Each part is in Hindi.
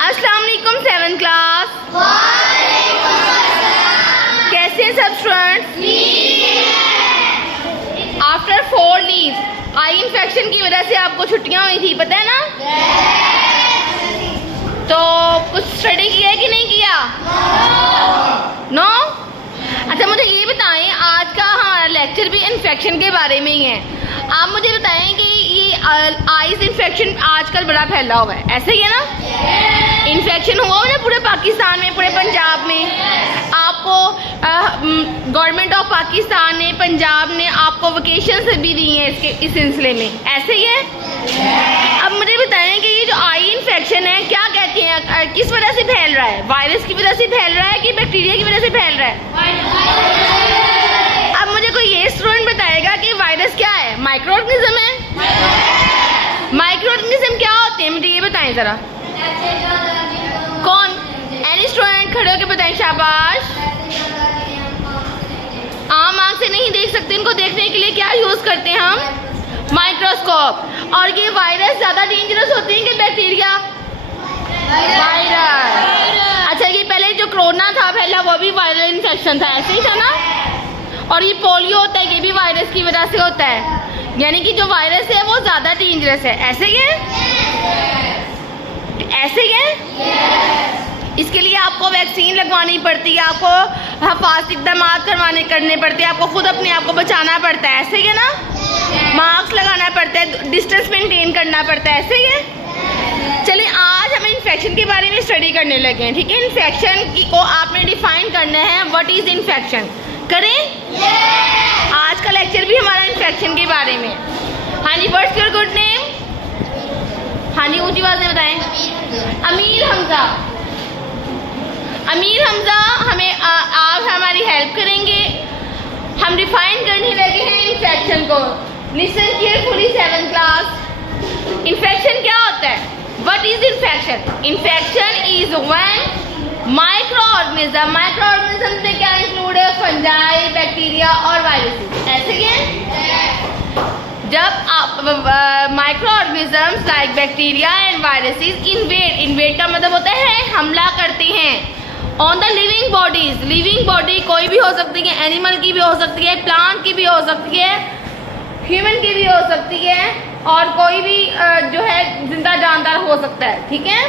अस्सलाम वालेकुम 7th क्लास। कैसे हैं सब students? After 4 leave eye infection की वजह से आपको छुट्टियां हुई थी, पता है ना? तो कुछ स्टडी किया है कि नहीं किया? नो? अच्छा मुझे ये बताएं, आज का हमारा लेक्चर भी इन्फेक्शन के बारे में ही है। आप मुझे बताएं कि ये आइज इन्फेक्शन आजकल बड़ा फैला हुआ है, ऐसे ही है ना? इन्फेक्शन हुआ हुआ ना पूरे पाकिस्तान में, पूरे पंजाब में। आपको गवर्नमेंट ऑफ पाकिस्तान ने, पंजाब ने आपको वेकेशन भी दी हैं इस सिलसिले में, ऐसे ही है। अब मुझे बताएं कि ये जो आई इन्फेक्शन है, क्या कहते हैं, किस वजह से फैल रहा है? वायरस की वजह से फैल रहा है कि बैक्टीरिया की वजह से फैल रहा है? अब मुझे कोई ये स्टूडेंट बताएगा कि वायरस क्या है? माइक्रो ऑर्गेनिज्म है। माइक्रो ऑर्गेनिज्म क्या होते हैं, मुझे ये बताएं जरा। कौन? एनी स्टूडेंट खड़े होकर बताएं, शाबाश। आम आंख से नहीं देख सकते, इनको देखने के लिए क्या यूज करते हैं हम? माइक्रोस्कोप। और ये वायरस ज्यादा डेंजरस होते हैं कि बैक्टीरिया? वायरस। अच्छा, ये पहले जो कोरोना था पहला, वो भी वायरल इन्फेक्शन था, ऐसे ही था ना? और ये पोलियो होता है, ये भी वायरस की वजह से होता है। यानी कि जो वायरस है वो ज्यादा डेंजरस है, ऐसे ही है? ऐसे ही है? इसके लिए आपको वैक्सीन लगवानी पड़ती है, आपको हिफाजती इक़दाम करने पड़ते हैं, आपको खुद अपने आप को बचाना पड़ता है, ऐसे ही है ना? मास्क लगाना पड़ता है, डिस्टेंस मेंटेन करना पड़ता है, ऐसे ही है? चलिए आज हम इन्फेक्शन के बारे में स्टडी करने लगे हैं, ठीक है? इन्फेक्शन को आपने डिफाइन करना है, व्हाट इज इन्फेक्शन। करें? आज का लेक्चर भी हमारा इन्फेक्शन के बारे में। हाँ जी, व्हाट्स योर गुड नेम? हाँ जी, ऊंची आवाज में बताएं। अमीर हमजा। अमीर हमजा, हमें आप हमारी हेल्प करेंगे। हम डिफाइन करने लगे हैं इन्फेक्शन को। Listen carefully 7th class. Infection क्या होता है? What is infection? Infection is when micro organism में क्या इंक्लूड है? फंजाई, बैक्टीरिया और वायरसेस, ऐसे ही है? जब आप micro organisms like bacteria and viruses invade का मतलब होता है हमला करते हैं on the living bodies. Living body कोई भी हो सकती है, एनिमल की भी हो सकती है, प्लांट की भी हो सकती है, ह्यूमन की भी हो सकती है, और कोई भी जो है जिंदा जानदार हो सकता है, ठीक है?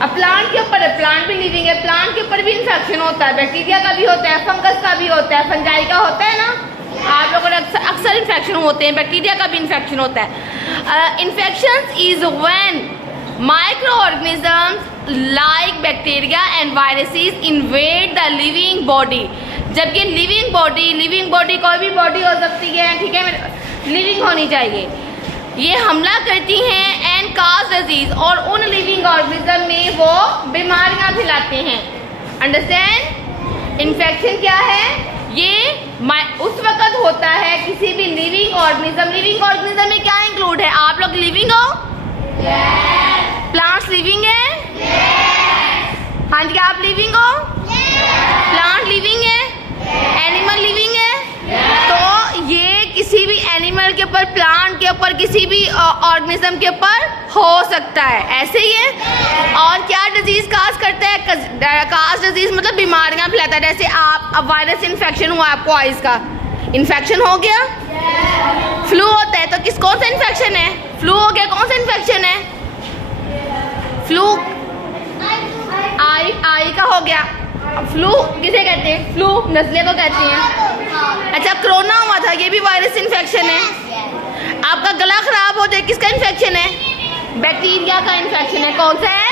अब प्लांट के ऊपर, प्लांट भी लिविंग है, प्लांट के ऊपर भी इन्फेक्शन होता है, बैक्टीरिया का भी होता है, फंगस का भी होता है, फंजाई का होता है ना? आप लोगों को अक्सर इन्फेक्शन होते हैं, बैक्टीरिया का भी इन्फेक्शन होता है। Infection is when micro organisms like bacteria and viruses invade the living body. जब ये लिविंग बॉडी कोई भी बॉडी हो सकती है, ठीक है, लिविंग होनी चाहिए, ये हमला करती हैं एंड काज डिजीज, और उन लिविंग ऑर्गेनिज्म में वो बीमारियां फैलाते हैं। अंडरस्टैंड? इन्फेक्शन क्या है? ये उस वक्त होता है किसी भी लिविंग ऑर्गेनिज्म में क्या इंक्लूड है? आप लोग लिविंग हो? प्लांट्स लिविंग है? हाँ जी, आप लिविंग हो? प्लांट लिविंग है? एनिमल लिविंग है? तो ये किसी भी एनिमल के ऊपर, प्लांट के ऊपर, किसी भी ऑर्गेनिज्म के ऊपर हो सकता है, ऐसे ही है? और क्या डिजीज काज करता है? काज डिजीज मतलब बीमारियां फैलाता है। जैसे अब वायरस इन्फेक्शन हुआ, आपको आइज का इन्फेक्शन हो गया। फ्लू होता है, तो कौन सा इन्फेक्शन है? फ्लू हो गया, कौन सा इन्फेक्शन है? फ्लू आई का हो गया। फ्लू किसे कहते हैं? फ्लू नजले को कहते हैं। अच्छा, कोरोना हुआ था, ये भी वायरस इन्फेक्शन है। आपका गला खराब हो जाए, किसका इन्फेक्शन है? बैक्टीरिया का इन्फेक्शन है। कौन सा है?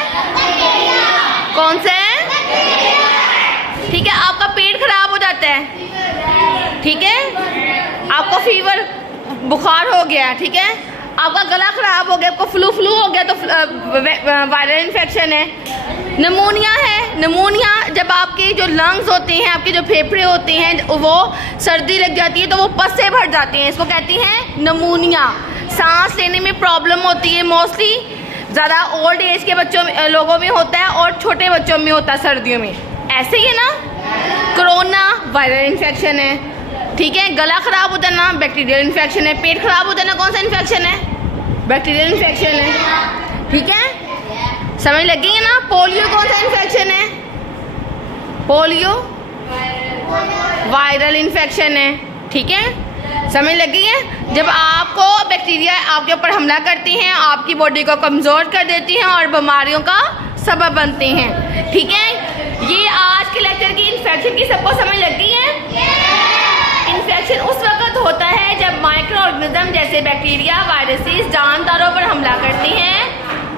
कौन सा है? ठीक है। आपका पेट खराब हो जाता है, ठीक है, आपको फीवर, बुखार हो गया, ठीक है, आपका गला खराब हो गया, आपको फ्लू हो गया, तो वायरल इन्फेक्शन है। निमोनिया है। निमोनिया जब आपके जो लंग्स होते हैं, आपके जो फेफड़े होते हैं, वो सर्दी लग जाती है तो वो पस से भर जाते हैं, इसको कहते हैं निमोनिया। सांस लेने में प्रॉब्लम होती है, मोस्टली ज़्यादा ओल्ड एज के लोगों में होता है और छोटे बच्चों में होता है सर्दियों में, ऐसे ही है ना? कोरोना वायरल इन्फेक्शन है, ठीक है। गला खराब हो जाना बैक्टीरियल इन्फेक्शन है। पेट खराब हो जाना कौन सा इन्फेक्शन है? बैक्टीरियल इन्फेक्शन है, ठीक है। समझ लगी है ना? पोलियो कौन सा इन्फेक्शन है? पोलियो वायरल इन्फेक्शन है, ठीक है? समझ लगी है? जब आपको बैक्टीरिया आपके ऊपर हमला करती हैं, आपकी बॉडी को कमज़ोर कर देती हैं और बीमारियों का सबब बनते हैं, ठीक है? ये आज के लेक्चर की इन्फेक्शन की सबको समझ लग गई है? इन्फेक्शन उस वक्त होता है जब माइक्रो ऑर्गेनिज्म जैसे बैक्टीरिया, वायरसेस जानदारों पर हमला करती हैं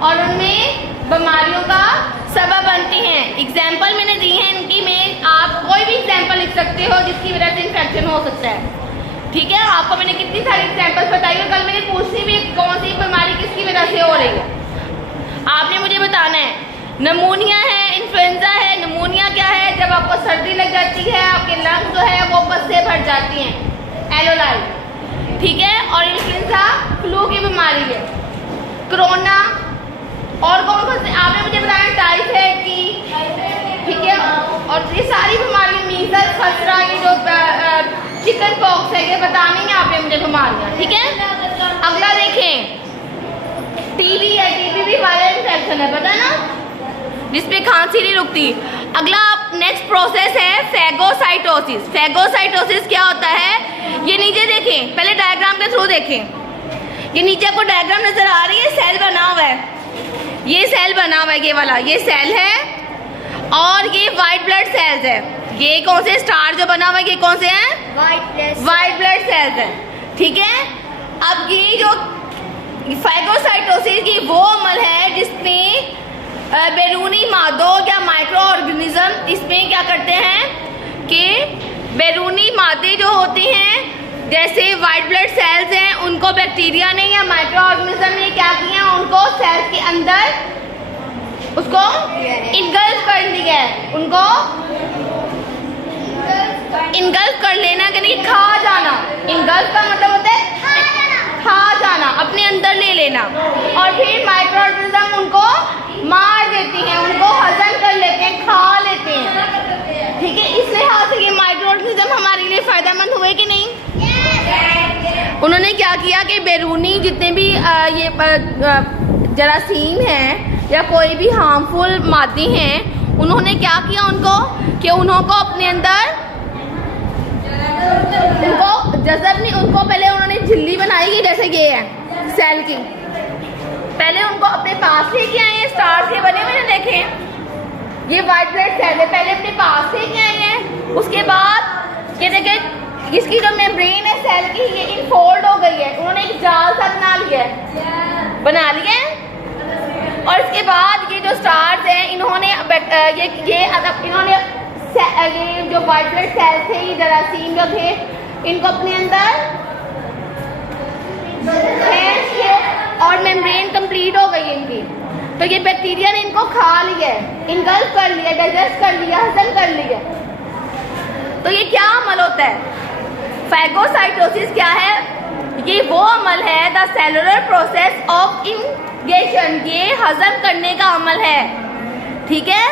और उनमें बीमारियों का सबब बनती हैं। एग्जाम्पल मैंने दी है इनकी, में आप कोई भी एग्जाम्पल लिख सकते हो जिसकी वजह से इन्फेक्शन हो सकता है, ठीक है? आपको मैंने कितनी सारी एग्जाम्पल्स बताई और कल मैंने पूछी भी कौन सी बीमारी किसकी वजह से हो रही है, आपने मुझे बताना है। नमूनिया है, इन्फ्लुएंजा है। नमूनिया क्या है? जब आपको सर्दी लग जाती है, आपके लंग्स जो है वो पस से भर जाती हैं, एलोलाई, ठीक है? और इन्फ्लुएंजा फ्लू की बीमारी है। कोरोना और कौन कौन से आपने मुझे बताया? टाइफाइड की, ठीक है? और ये सारी बीमारी, मीजल्स, खसरा, ये जो चिकन पॉक्स है, ये बतानी है आपने मुझे बीमारियां, ठीक है? अगला देखें, टीबी है। टीबी भी वायरल इन्फेक्शन है, पता ना, जिसपे खांसी नहीं रुकती। अगला नेक्स्ट प्रोसेस है फैगोसाइटोसिस। फैगोसाइटोसिस क्या होता है? ये नीचे देखें, पहले डायग्राम के थ्रू देखें। ये नीचे आपको डायग्राम नजर आ रही है, सेल बना हुआ है, ये सेल बना हुआ है, ये वाला ये सेल है और ये वाइट ब्लड सेल्स है। ये कौन से स्टार जो बना हुआ है, ये कौन से हैं? वाइट ब्लड सेल्स है, ठीक है? अब ये जो फैगोसाइटोसिस की वो अमल है जिसमें बैरूनी मादों या माइक्रो ऑर्गेनिज्म इसमें क्या करते हैं कि बैरूनी मादे जो होती हैं, जैसे वाइट ब्लड सेल्स हैं, उनको बैक्टीरिया ने या माइक्रो ऑर्गेनिज्म ने क्या किया, उनको सेल्स के अंदर उसको इनगल्फ कर लिया है। उनको इनगल्फ कर लेना, यानी खा जाना। इनगल्फ का मतलब होता है खा जाना, अपने अंदर ले लेना। और फिर माइक्रो ऑर्गेनिज्म उनको मार देती हैं, उनको हजम कर लेते हैं, खा लेते हैं, ठीक है? इस लिहाज से ये माइक्रो ऑर्गेनिज्म हमारे लिए फायदेमंद हुए कि नहीं? उन्होंने क्या किया कि बैरूनी जितने भी ये जरासीम हैं या कोई भी हार्मफुल मादे हैं, उन्होंने क्या किया उनको कि उनको अपने अंदर उनको जज़ब नहीं, उनको पहले उन्होंने झिल्ली बनाई कि जैसे ये है सेल की, पहले उनको अपने पास लेके आए हैं। स्टार से बने मैंने देखे, ये वाइट ब्लड सेल है, पहले अपने पास लेके आए हैं। उसके बाद ये देखें, इसकी जो मेम्ब्रेन है सेल की, ये इनफोल्ड हो गई है, उन्होंने एक जाल सा बना लिया है, बना लिया है। और इसके बाद ये जो स्टार्स हैं, इन्होंने इन्होंने ये जो वाइट ब्लड सेल्स थे, ये जरासीम जो थे, इनको अपने अंदर और मेम्ब्रेन कंप्लीट हो गई इनकी, तो ये बैक्टीरिया ने इनको खा लिया है, इनगल्फ कर लिया, डाइजेस्ट कर लिया, हजम कर लिया। तो ये क्या अमल होता है? फैगोसाइटोसिस क्या है? ये वो अमल है, the cellular process of ingestion, ये हजम करने का अमल है, ठीक है?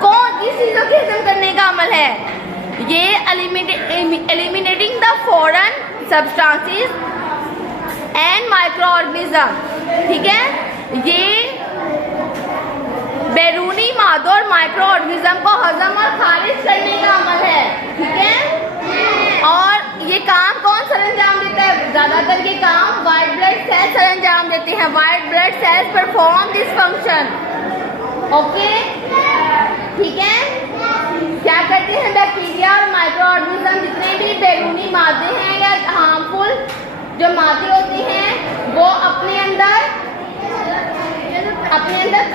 कौन किस चीजों के हजम करने का अमल है? ये eliminating the foreign substances and micro organism, ठीक है? ये बैरूनी मादों और माइक्रो ऑर्गेनिज्म को हजम और खारिज करने का अमल है, ठीक है? और ये काम कौन सरंजाम देता है? ज्यादातर ये काम वाइट ब्लड सेल्स सरंजाम देते हैं। White blood cells perform this function, okay, ठीक है? क्या करते हैं? बैक्टीरिया और माइक्रो ऑर्गेनिज्म जितने भी बैरूनी मादे हैं या हार्मफुल जो मादे होते हैं, वो अपने अंदर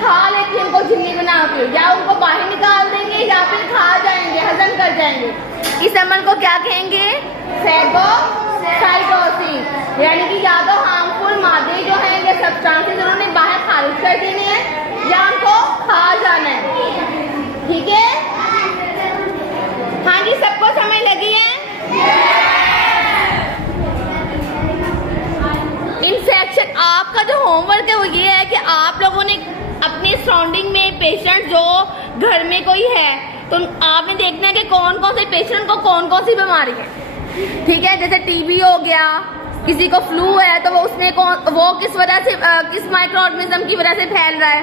खा लेते हैं, उनको झिल्ली बना के, या उनको बाहर निकाल देंगे या फिर खा जाएंगे, हजम कर जाएंगे। इस अमल को क्या कहेंगे? फैगोसाइटोसिस, यानी कि या तो हार्मफुल मादे जो हैं या सब्सटेंसेस उन्होंने बाहर खारिज कर देने हैं या उनको खा जाना है, ठीक है? हाँ जी, सबको समझ लगी है? इन्फेक्शन, आपका जो होमवर्क है वो ये है कि आप लोगों ने अपने सराउंडिंग में पेशेंट जो घर में कोई है, तो आपने देखना है कि कौन कौन से पेशेंट को कौन कौन सी बीमारी है, ठीक है? जैसे टीबी हो गया, किसी को फ्लू है, तो वो किस वजह से किस माइक्रो ऑर्गेनिज्म की वजह से फैल रहा है,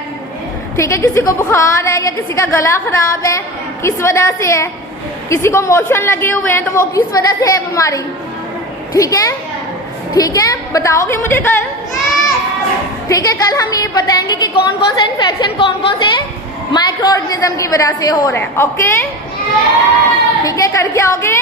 ठीक है, किसी को बुखार है या किसी का गला खराब है, किस वजह से है, किसी को मोशन लगे हुए हैं तो वो किस वजह से है बीमारी। ठीक है, ठीक है, बताओगे मुझे कल? ठीक है, कल हम ये बताएंगे कि कौन कौन सा इन्फेक्शन कौन कौन से माइक्रो ऑर्गेनिज्म की वजह से हो रहा है। ओके, ठीक है, करके आओगे?